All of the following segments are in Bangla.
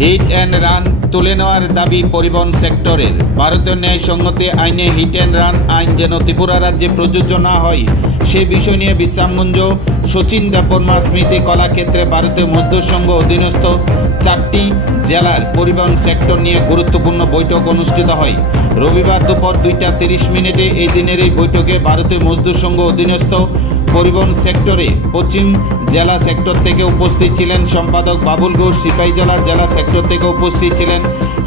হিট অ্যান্ড রান তুলে নেওয়ার দাবি পরিবহন সেক্টরের। ভারতীয় ন্যায় সংহতি আইনে হিট অ্যান্ড রান আইন যেন ত্রিপুরা রাজ্যে প্রযোজ্য না হয় সে বিষয় নিয়ে বিশ্রামগঞ্জ শচীন দেববর্মা স্মৃতি কলাক্ষেত্রে ভারতীয় মজদুর সংঘ অধীনস্থ 4টি জেলার পরিবহন সেক্টর নিয়ে গুরুত্বপূর্ণ বৈঠক অনুষ্ঠিত হয়। রবিবার দুপুর 2:30 এই দিনের এই বৈঠকে ভারতীয় মজদুর সংঘ অধীনস্থ পরিবহন সেক্টরে পশ্চিম জেলা সেক্টর থেকে উপস্থিত ছিলেন সম্পাদক বাবুল ঘোষ, সিপাহীজলা জেলা সেক্টর থেকে উপস্থিত ছিলেন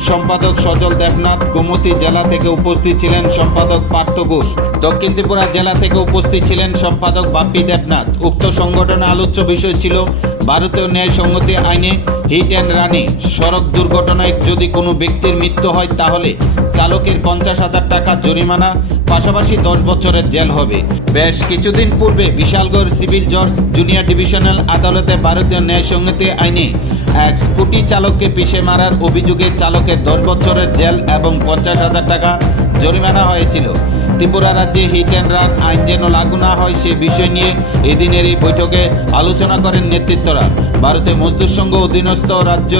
সম্পাদক সজল দেবনাথ, গোমতী জেলা থেকে উপস্থিত ছিলেন সম্পাদক পার্থ ঘোষ, দক্ষিণ ত্রিপুরা জেলা থেকে উপস্থিত ছিলেন সম্পাদক বাপ্পি দেবনাথ। উক্ত সংগঠনে আলোচ্য বিষয় ছিল ভারতীয় ন্যায় সংহতি আইনে হিট অ্যান্ড রানে সড়ক দুর্ঘটনায় যদি কোনো ব্যক্তির মৃত্যু হয় তাহলে চালকের 50,000 টাকা জরিমানা, পাশাপাশি 10 বছরের জেল হবে। বেশ কিছুদিন পূর্বে বিশালগড় সিভিল জজ জুনিয়র ডিভিশনাল আদালতে ভারতীয় ন্যায় সংহতি আইনে এক স্কুটি চালককে পিষে মারার অভিযোগে চালকের 10 বছরের জেল এবং 50,000 টাকা জরিমানা হয়েছিল। ত্রিপুরা রাজ্যে হিট অ্যান্ড রান আইন যেন লাগু না হয় সে বিষয় নিয়ে এদিনের এই বৈঠকে আলোচনা করেন নেতৃত্বরা। ভারতীয় মজদুর সংঘ অধীনস্থ রাজ্য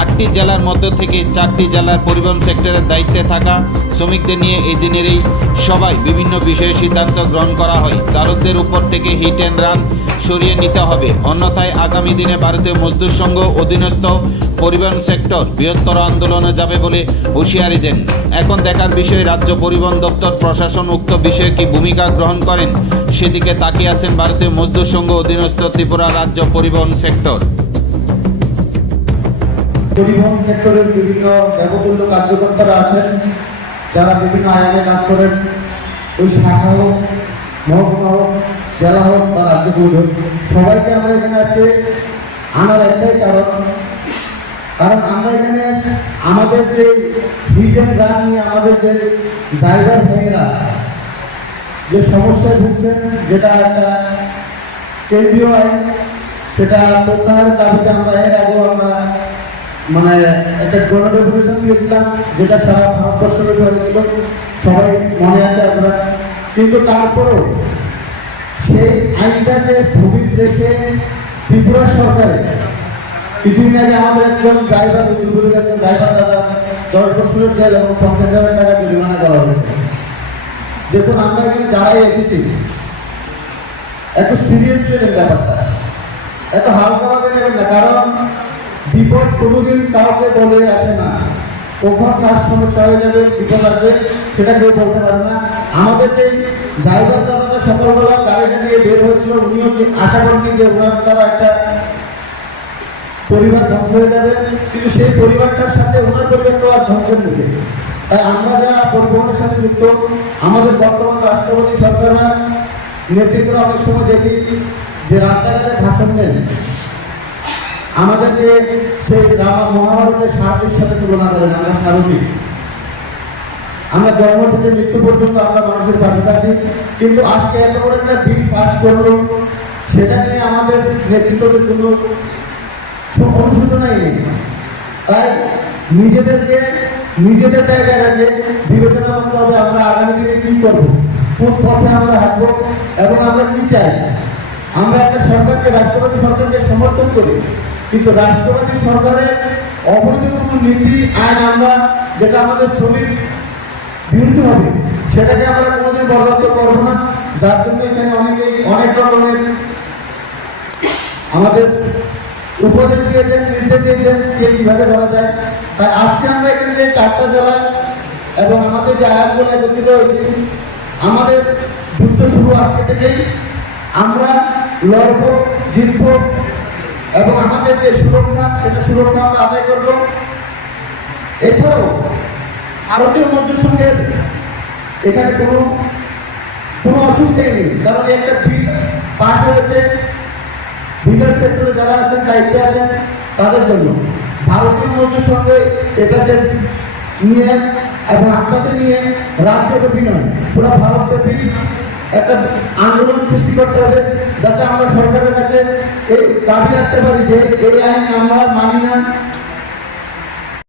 8টি জেলার মধ্য থেকে 4টি জেলার পরিবহন সেক্টরের দায়িত্বে থাকা শ্রমিকদের নিয়ে এই দিনের এই সভায় বিভিন্ন বিষয়ে সিদ্ধান্ত গ্রহণ করা হয়। চালকদের উপর থেকে হিট অ্যান্ড রান সরিয়ে নিতে হবে, অন্যথায় আগামী দিনে ভারতীয় মজদুর সংঘ অধীনস্থ পরিবহন সেক্টর বৃহত্তর আন্দোলনে যাবে বলে হুঁশিয়ারি দেন। এখন দেখার বিষয় রাজ্য পরিবহন দপ্তর প্রশাসন উক্ত বিষয়ে কি ভূমিকা গ্রহণ করেন সেদিকে তাকিয়ে আছেন ভারতীয় মজদুর সংঘ অধীনস্থ ত্রিপুরা রাজ্য পরিবহন সেক্টর। পরিবহন সেক্টরের বিভিন্ন দেবতুল্য কার্যকর্তারা আছেন যারা বিভিন্ন আইনে কাজ করেন, ওই শাখা হোক, মহকুমা হোক, জেলা হোক বা রাজ্য বোর্ড হোক, সবাইকে আমরা এখানে আজকে আনার একটাই কারণ আমরা এখানে আমাদের যে হিট অ্যান্ড রান নিয়ে আমাদের যে ড্রাইভার ভাইয়েরা যে সমস্যায় ভুগছেন, যেটা একটা কেন্দ্রীয় আইন, সেটা প্রত্যাহারের দাবিতে আমরা এর আগেও আমরা একটা গণডেপুটেশন দিয়েছিলাম, যেটা সারা ভারতবর্ষে হয়েছিল, সবাই মনে আছে আপনারা। কিন্তু তারপরেও সেই আইনটাকে স্থগিত রেখে ত্রিপুরা সরকারে কিছুদিন আগে আমাদের একজন ড্রাইভার দাদা 10 বছরের জেল এবং 50,000 টাকা জরিমানা করা হয়েছে। দেখুন, আমরা এখানে যারাই এসেছি এত সিরিয়াসলি নেবেন ব্যাপারটা, এত হালকাভাবে নেবেন না, কারণ বিপদ কোনোদিন কাউকে বলে আসে না। কখন কার সমস্যা হয়ে যাবে, বিপদ আসবে সেটা কেউ বলতে পারে না। আমাদের যে ড্রাইভার দাদাটা সকালবেলা গাড়িটা নিয়ে বের হয়েছিল, উনিও আশা করেননি যে ওনার দ্বারা একটা পরিবার ধ্বংস হয়ে যাবে, কিন্তু সেই পরিবারটার সাথে ওনার পরিবারটাও আর ধ্বংসের মুখে। তাই আমরা যারা পরিবহনের সাথে যুক্ত, আমাদের বর্তমান রাষ্ট্রপতি সরকাররা নেতৃত্বরা অনেক সময় দেখি যে রাস্তাঘাটে ভাষণ দেন, আমাদেরকে সেই মহাভারতের সারথীর সাথে তুলনা করেন। আমরা সারথী, আমরা জন্ম থেকে মৃত্যু পর্যন্ত আমরা মানুষের পাশে থাকি, কিন্তু আজকে এত বড় একটা বিল পাস করলো, সেটা নিয়ে আমাদের নেতৃত্বের কোনো অনুশোচনাই নেই। তাই নিজেদেরকে নিজেদের জায়গায় রেখে বিবেচনা করতে হবে আমরা আগামী দিনে কি করবো, কোন পথে আমরা হাঁটবো এবং আমরা কি চাই। আমরা একটা সরকারকে, রাষ্ট্রপতি সরকারকে সমর্থন করি, কিন্তু রাষ্ট্রপতি সরকারের অবৈধ কোনো নীতি আইন আমরা যেটা আমাদের শ্রমিক বিরুদ্ধে হবে সেটাকে আমরা কোনোদিন বরদাস্ত করবো না। যার জন্য এখানে অনেক রকমের আমাদের উপদেশ দিয়েছেন, নির্দেশ দিয়েছেন যে কিভাবে করা যায়। তাই আজকে আমরা এখানে যে 4টা জেলা এবং আমাদের যে আয়াতগুলো একত্রিত হয়েছি, আমাদের যুদ্ধ শুরু আজকে থেকেই। আমরা লড়বো, জিতবো এবং আমাদের যে সুরক্ষা, সেটা সুরক্ষা আমরা আদায় করবো। এছাড়াও ভারতীয় মজদুর সংঘের এখানে কোনো অসুবিধাই নেই, কারণ একটা বিল পাস হয়েছে বিল সেক্টরে যারা আছেন, দায়িত্বে আছেন, তাদের জন্য। ভারতীয় মজদুর সংঘে এটাকে নিয়ে এবং আপনাদের নিয়ে রাজ্যব্যাপী নয়, পুরো ভারতব্যাপী একটা আন্দোলন সৃষ্টি করতে হবে, যাতে আমরা সরকারের কাছে এই দাবি রাখতে পারি যে এই আইন আমরা মানি না,